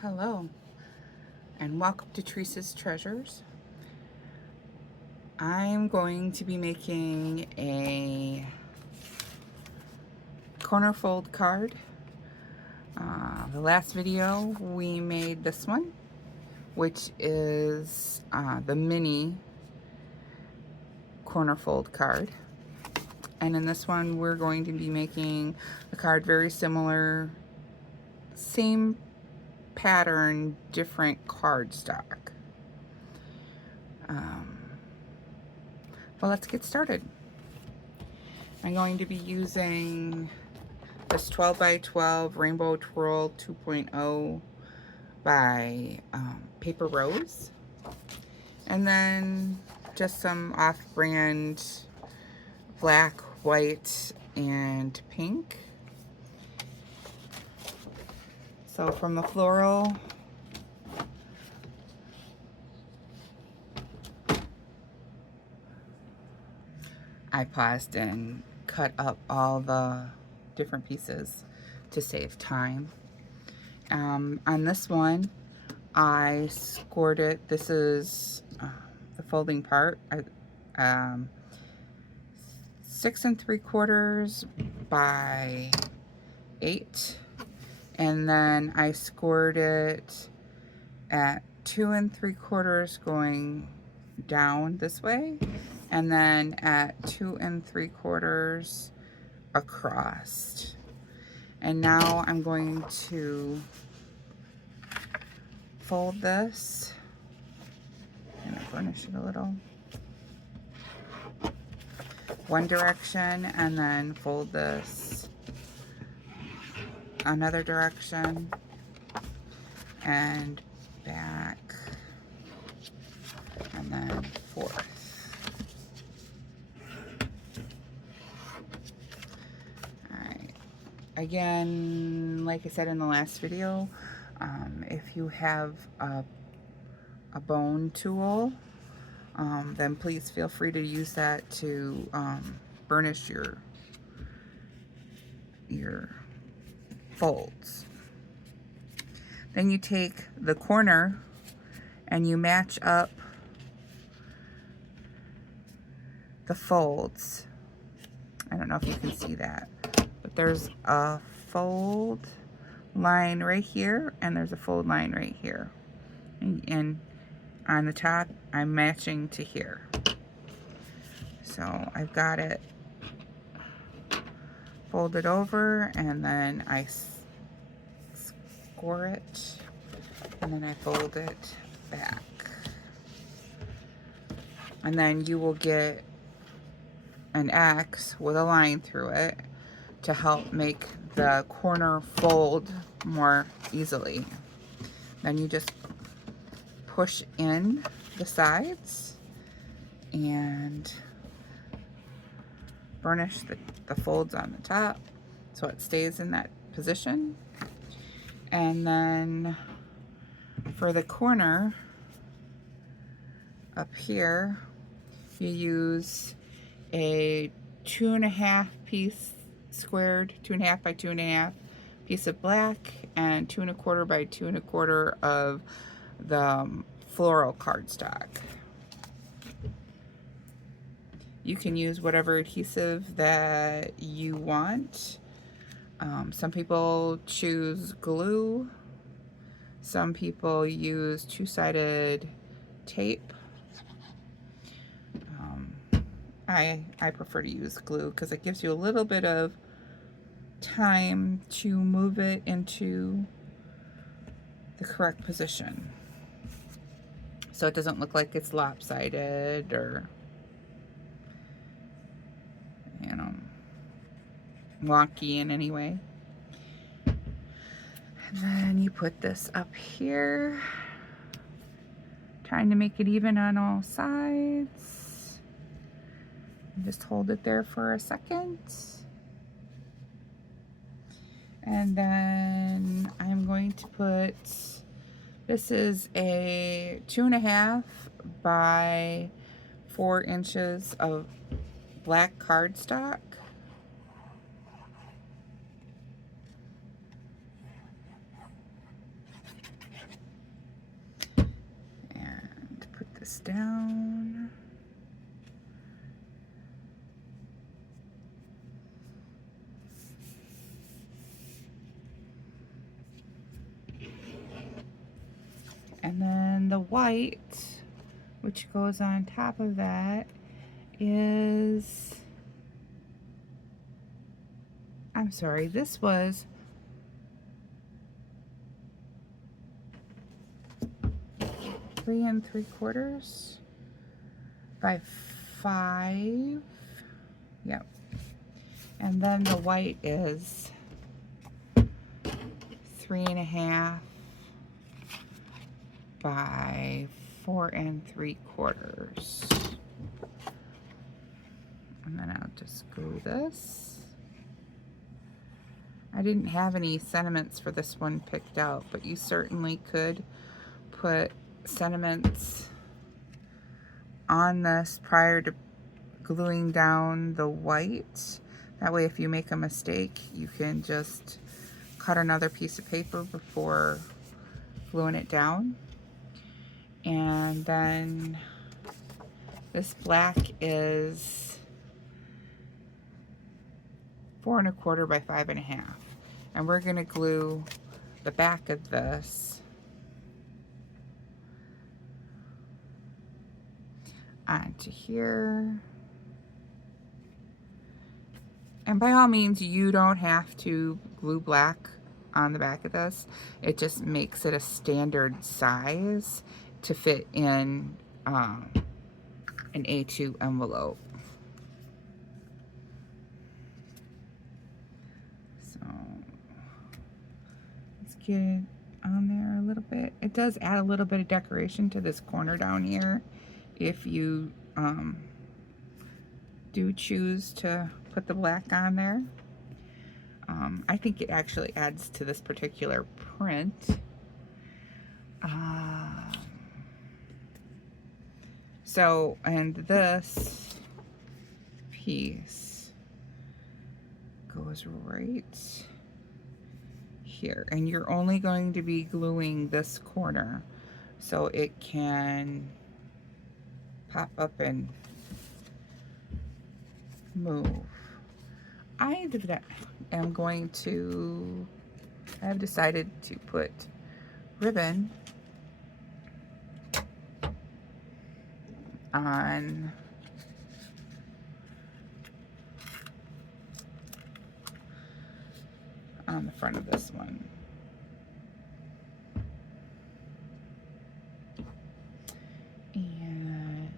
Hello, and welcome to Teresa's Treasures. I'm going to be making a corner fold card. The last video we made this one, which is the mini corner fold card. And in this one, we're going to be making a card very similar, same pattern, different cardstock. Well, let's get started. I'm going to be using this 12 by 12 Rainbow Twirl 2.0 by Paper Rose. And then just some off-brand black, white, and pink. So from the floral, I paused and cut up all the different pieces to save time. On this one, I scored it. This is the folding part. 6 3/4 by 8, and then I scored it at 2 3/4 going down this way, and then at 2 3/4 across. And now I'm going to fold this and burnish it a little. One direction, and then fold this another direction and back, and then forth. Alright, again, like I said in the last video, if you have a bone tool, then please feel free to use that to burnish your folds. Then you take the corner and you match up the folds. I don't know if you can see that, but there's a fold line right here, and there's a fold line right here. And on the top, I'm matching to here. So I've got it folded over, and then I score it, and then I fold it back. And then you will get an X with a line through it to help make the corner fold more easily. Then you just push in the sides and burnish the folds on the top so it stays in that position. And then for the corner up here, you use a 2.5 piece squared 2.5 by 2.5 piece of black, and 2 1/4 by 2 1/4 of the floral cardstock. You can use whatever adhesive that you want. Some people choose glue. Some people use two-sided tape. I prefer to use glue because it gives you a little bit of time to move it into the correct position, so it doesn't look like it's lopsided or, you know, wonky in any way. And then you put this up here, trying to make it even on all sides. Just hold it there for a second. And then I'm going to put, this is a 2.5 by 4 inches of black cardstock. this down. And then the white, which goes on top of that, is, I'm sorry, this was 3 3/4 by 5. Yep. And then the white is 3 1/2 by 4 3/4. And then I'll just glue this. I didn't have any sentiments for this one picked out, but you certainly could put sentiments on this prior to gluing down the white. That way, if you make a mistake, you can just cut another piece of paper before gluing it down. And then this black is 4 1/4 by 5 1/2. And we're gonna glue the back of this onto here. And by all means, you don't have to glue black on the back of this. It just makes it a standard size to fit in an A2 envelope. So let's get it on there a little bit. It does add a little bit of decoration to this corner down here if you do choose to put the black on there. I think it actually adds to this particular print. And this piece goes right here, and you're only going to be gluing this corner so it can pop up and move. I've decided to put ribbon on the front of this one. And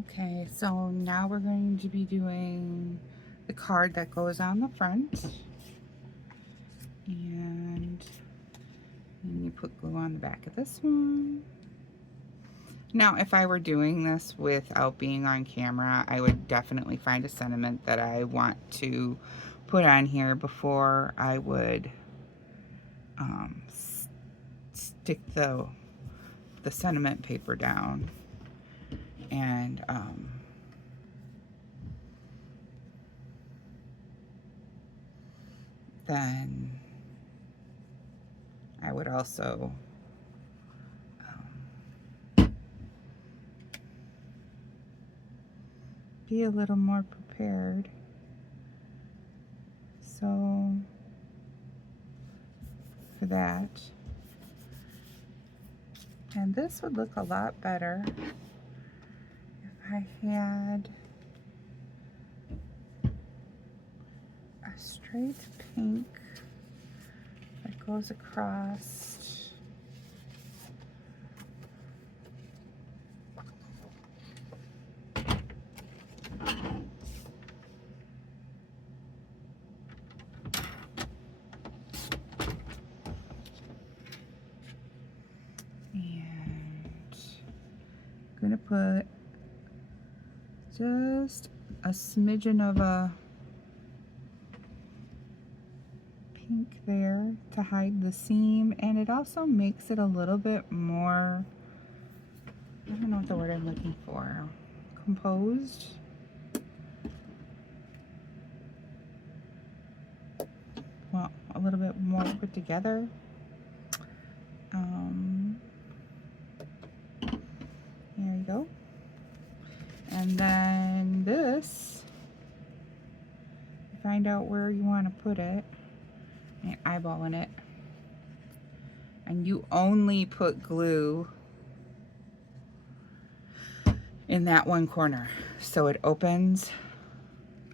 okay, so now we're going to be doing the card that goes on the front. And then you put glue on the back of this one. Now, if I were doing this without being on camera, I would definitely find a sentiment that I want to put on here before I would stick the sentiment paper down. And then I would also be a little more prepared. So for that. And this would look a lot better if I had a straight pink that goes across. I'm gonna put just a smidgen of a pink there to hide the seam, and it also makes it a little bit more I don't know what the word I'm looking for. Composed. Well, a little bit more put together. There you go. And then this, find out where you want to put it, and eyeballing it. And you only put glue in that one corner, so it opens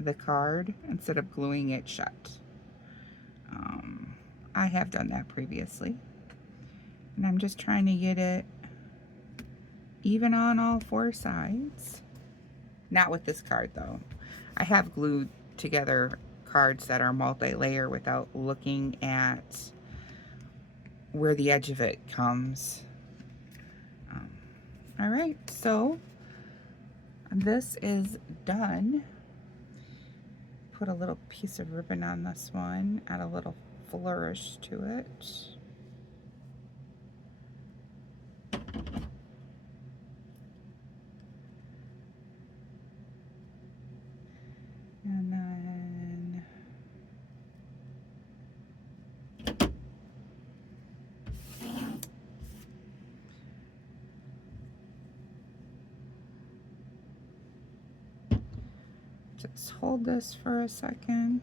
the card instead of gluing it shut. I have done that previously, and I'm just trying to get it even on all four sides. Not with this card though. I have glued together cards that are multi-layer without looking at where the edge of it comes. All right, so this is done. Put a little piece of ribbon on this one, add a little flourish to it. And then just hold this for a second.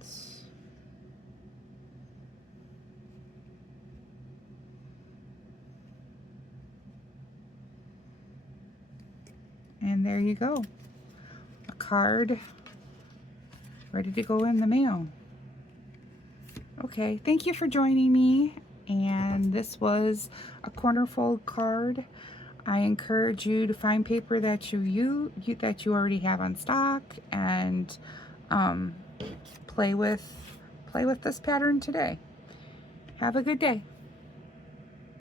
And there you go. A card ready to go in the mail. Okay, thank you for joining me. And this was a corner fold card. I encourage you to find paper that you already have on stock and play with this pattern today. Have a good day.